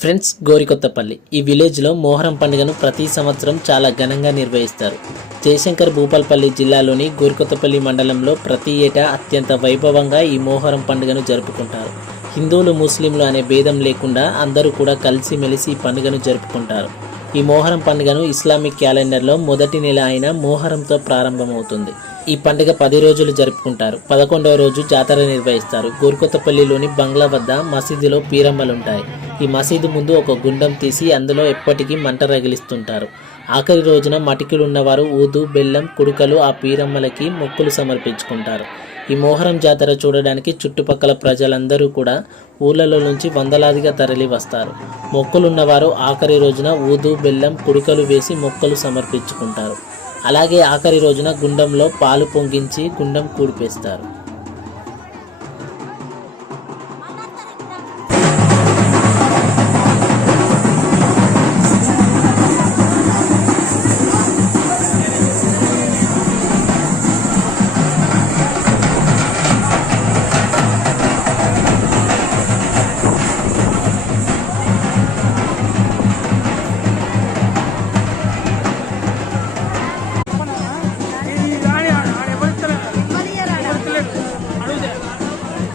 Friends, Gorikothapalli ఈ విలేజ్లో మోహరం పండుగను ప్రతి సంవత్సరం చాలా ఘనంగా నిర్వహిస్తారు. జయశంకర్ భూపాల్పల్లి జిల్లాలోని గోరికొత్తపల్లి మండలంలో ప్రతి ఏటా అత్యంత వైభవంగా ఈ మోహరం పండుగను జరుపుకుంటారు. హిందువులు ముస్లింలు అనే భేదం లేకుండా అందరూ కూడా కలిసిమెలిసి ఈ పండుగను జరుపుకుంటారు. ఈ మోహరం పండుగను ఇస్లామిక్ క్యాలెండర్లో మొదటి నెల అయిన మోహరంతో ప్రారంభమవుతుంది. ఈ పండుగ 10 రోజులు జరుపుకుంటారు. 11వ రోజు జాతర నిర్వహిస్తారు. గోరికొత్తపల్లిలోని బంగ్లా వద్ద మసీదులో పీరమ్మలుంటాయి. ఈ మసీదు ముందు ఒక గుండం తీసి అందులో ఎప్పటికీ మంట రగిలిస్తుంటారు. ఆఖరి రోజున మటికలున్నవారు ఊదు, బెల్లం, కుడుకలు ఆ పీరమ్మలకి మొక్కులు సమర్పించుకుంటారు. ఈ మోహరం జాతర చూడడానికి చుట్టుపక్కల ప్రజలందరూ కూడా ఊళ్ళలో నుంచి వందలాదిగా తరలి వస్తారు. మొక్కులున్నవారు ఆఖరి రోజున ఊదు, బెల్లం, కుడుకలు వేసి మొక్కలు సమర్పించుకుంటారు. అలాగే ఆఖరి రోజున గుండంలో పాలు పొంగించి గుండం కూడిపేస్తారు.